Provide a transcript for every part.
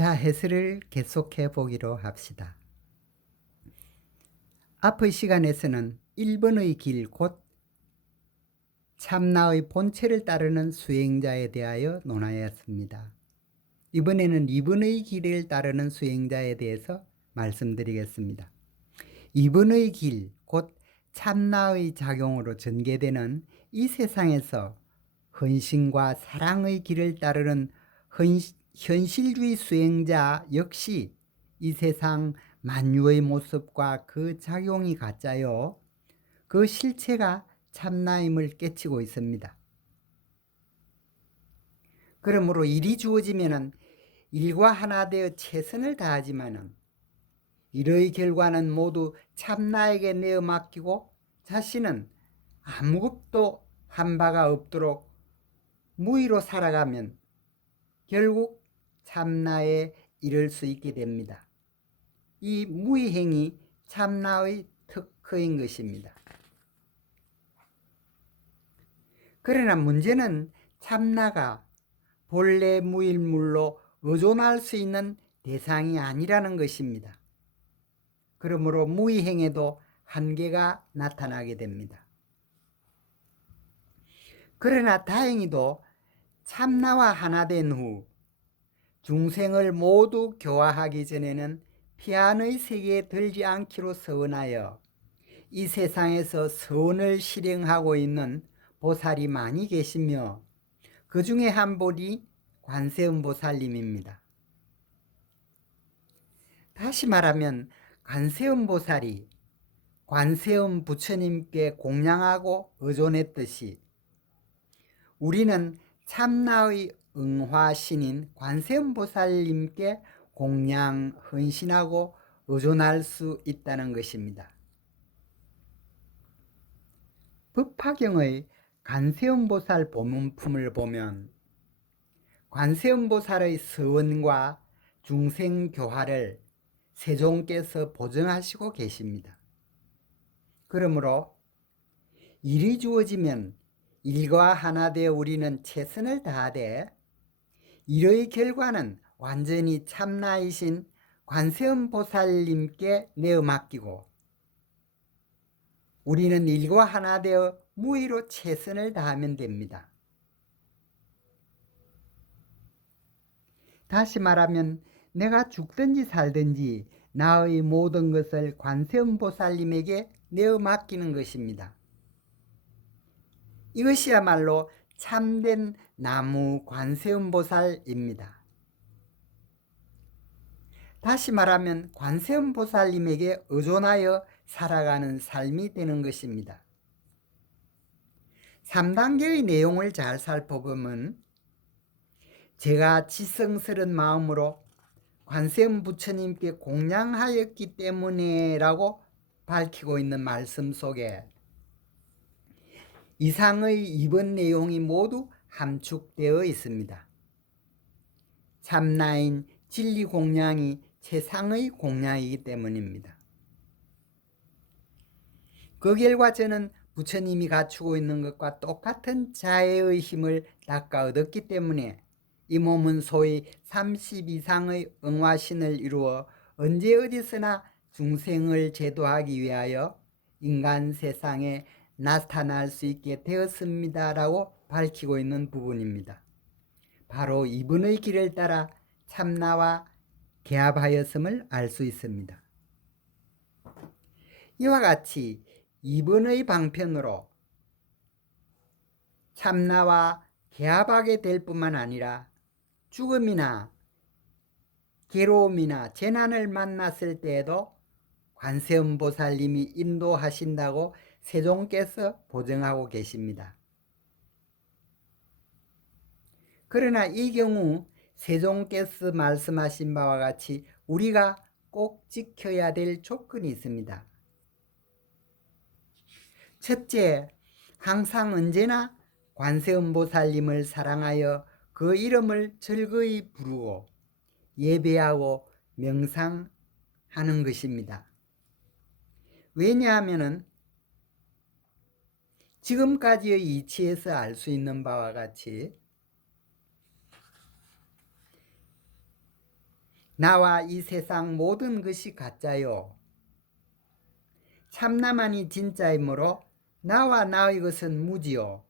자, 해설을 계속해 보기로 합시다. 앞의 시간에서는 1번의 길, 곧 참나의 본체를 따르는 수행자에 대하여 논하였습니다. 이번에는 2번의 길을 따르는 수행자에 대해서 말씀드리겠습니다. 2번의 길, 곧 참나의 작용으로 전개되는 이 세상에서 헌신과 사랑의 길을 따르는 헌, 현실주의 수행자 역시 이 세상 만유의 모습과 그 작용이 가짜요. 그 실체가 참나임을 깨치고 있습니다. 그러므로 일이 주어지면은 일과 하나 되어 최선을 다하지만은 일의 결과는 모두 참나에게 내어 맡기고 자신은 아무것도 한 바가 없도록 무의로 살아가면 결국 참나에 이를 수 있게 됩니다. 이 무의행이 참나의 특허인 것입니다. 그러나 문제는 참나가 본래 무일물로 의존할 수 있는 대상이 아니라는 것입니다. 그러므로 무의행에도 한계가 나타나게 됩니다. 그러나 다행히도 참나와 하나 된 후 중생을 모두 교화하기 전에는 피안의 세계에 들지 않기로 서원하여 이 세상에서 서원을 실행하고 있는 보살이 많이 계시며 그 중에 한 분이 관세음 보살님입니다. 다시 말하면 관세음 보살이 관세음 부처님께 공양하고 의존했듯이 우리는 참나의 응화신인 관세음 보살님께 공양 헌신하고 의존할 수 있다는 것입니다. 법화경의 관세음보살 보문품을 보면 관세음보살의 서원과 중생교화를 세종께서 보증하시고 계십니다. 그러므로 일이 주어지면 일과 하나 되어 우리는 최선을 다하되 일의 결과는 완전히 참나이신 관세음 보살님께 내어 맡기고 우리는 일과 하나 되어 무의로 최선을 다하면 됩니다. 다시 말하면 내가 죽든지 살든지 나의 모든 것을 관세음 보살님에게 내어 맡기는 것입니다. 이것이야말로 참된 나무 관세음보살입니다. 다시 말하면 관세음보살님에게 의존하여 살아가는 삶이 되는 것입니다. 3단계의 내용을 잘 살펴보면 제가 지성스런 마음으로 관세음 부처님께 공양하였기 때문에 라고 밝히고 있는 말씀 속에 이상의 이번 내용이 모두 함축되어 있습니다. 참나인 진리 공양이 최상의 공양이기 때문입니다. 그 결과 저는 부처님이 갖추고 있는 것과 똑같은 자애의 힘을 닦아 얻었기 때문에 이 몸은 소위 30 이상의 응화신을 이루어 언제 어디서나 중생을 제도하기 위하여 인간 세상에 나타날 수 있게 되었습니다 라고 밝히고 있는 부분입니다. 바로 이분의 길을 따라 참나와 개합하였음을 알 수 있습니다. 이와 같이 이번의 방편으로 참나와 개합하게 될 뿐만 아니라 죽음이나 괴로움이나 재난을 만났을 때에도 관세음보살님이 인도하신다고 세종께서 보증하고 계십니다. 그러나 이 경우 세종께서 말씀하신 바와 같이 우리가 꼭 지켜야 될 조건이 있습니다. 첫째, 항상 언제나 관세음보살님을 사랑하여 그 이름을 즐거이 부르고 예배하고 명상하는 것입니다. 왜냐하면 지금까지의 이치에서 알 수 있는 바와 같이 나와 이 세상 모든 것이 가짜요. 참나만이 진짜이므로 나와 나의 것은 무지요.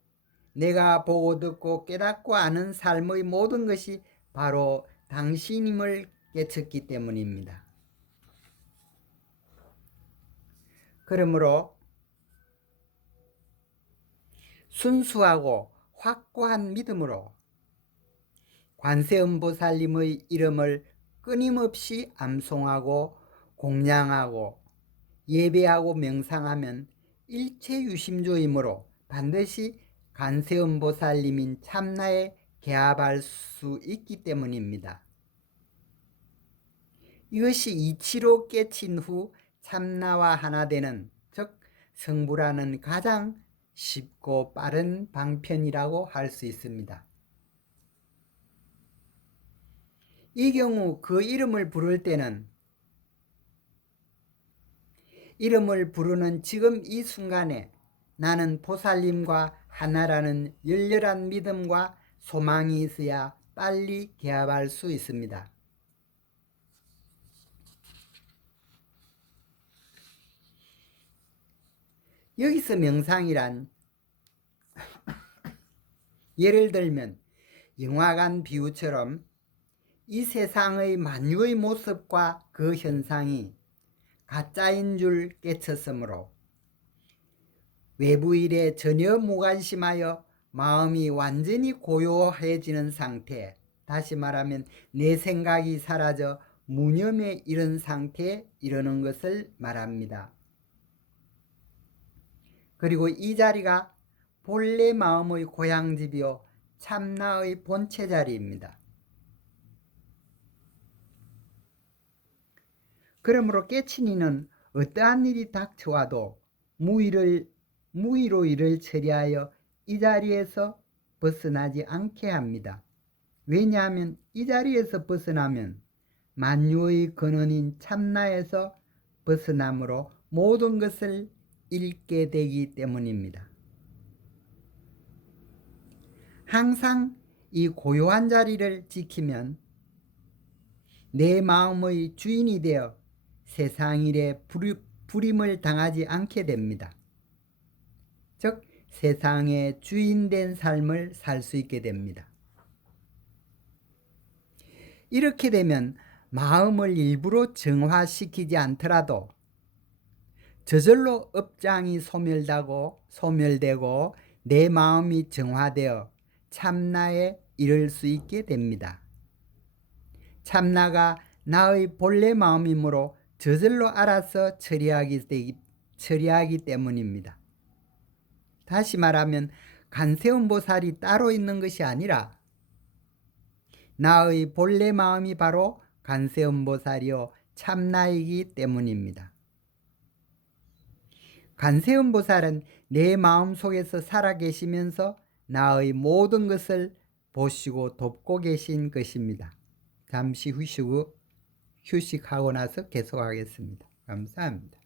내가 보고 듣고 깨닫고 아는 삶의 모든 것이 바로 당신임을 깨쳤기 때문입니다. 그러므로 순수하고 확고한 믿음으로 관세음보살님의 이름을 끊임없이 암송하고 공양하고 예배하고 명상하면 일체 유심조이므로 반드시 관세음보살님인 참나에 개합할 수 있기 때문입니다. 이것이 이치로 깨친 후 참나와 하나 되는 즉 성불하는 가장 쉽고 빠른 방편이라고 할 수 있습니다. 이 경우 그 이름을 부를 때는 이름을 부르는 지금 이 순간에 나는 보살님과 하나라는 열렬한 믿음과 소망이 있어야 빨리 개합할 수 있습니다. 여기서 명상이란 예를 들면 영화관 비유처럼 이 세상의 만유의 모습과 그 현상이 가짜인 줄 깨쳤으므로 외부 일에 전혀 무관심하여 마음이 완전히 고요해지는 상태, 다시 말하면 내 생각이 사라져 무념에 이른 상태에 이르는 것을 말합니다. 그리고 이 자리가 본래 마음의 고향집이요 참나의 본체 자리입니다. 그러므로 깨친이는 어떠한 일이 닥쳐와도 무의를 무의로 일을 처리하여 이 자리에서 벗어나지 않게 합니다. 왜냐하면 이 자리에서 벗어나면 만유의 근원인 참나에서 벗어남으로 모든 것을 잃게 되기 때문입니다. 항상 이 고요한 자리를 지키면 내 마음의 주인이 되어 세상 일에 불임을 당하지 않게 됩니다. 즉 세상의 주인된 삶을 살 수 있게 됩니다. 이렇게 되면 마음을 일부러 정화시키지 않더라도 저절로 업장이 소멸되고 소멸되고 내 마음이 정화되어 참나에 이를 수 있게 됩니다. 참나가 나의 본래 마음이므로 저절로 알아서 처리하기, 처리하기 때문입니다. 다시 말하면 간세음 보살이 따로 있는 것이 아니라 나의 본래 마음이 바로 간세음 보살이요 참나이기 때문입니다. 간세음 보살은 내 마음 속에서 살아 계시면서 나의 모든 것을 보시고 돕고 계신 것입니다. 잠시 휴식 후 휴식하고 나서 계속하겠습니다. 감사합니다.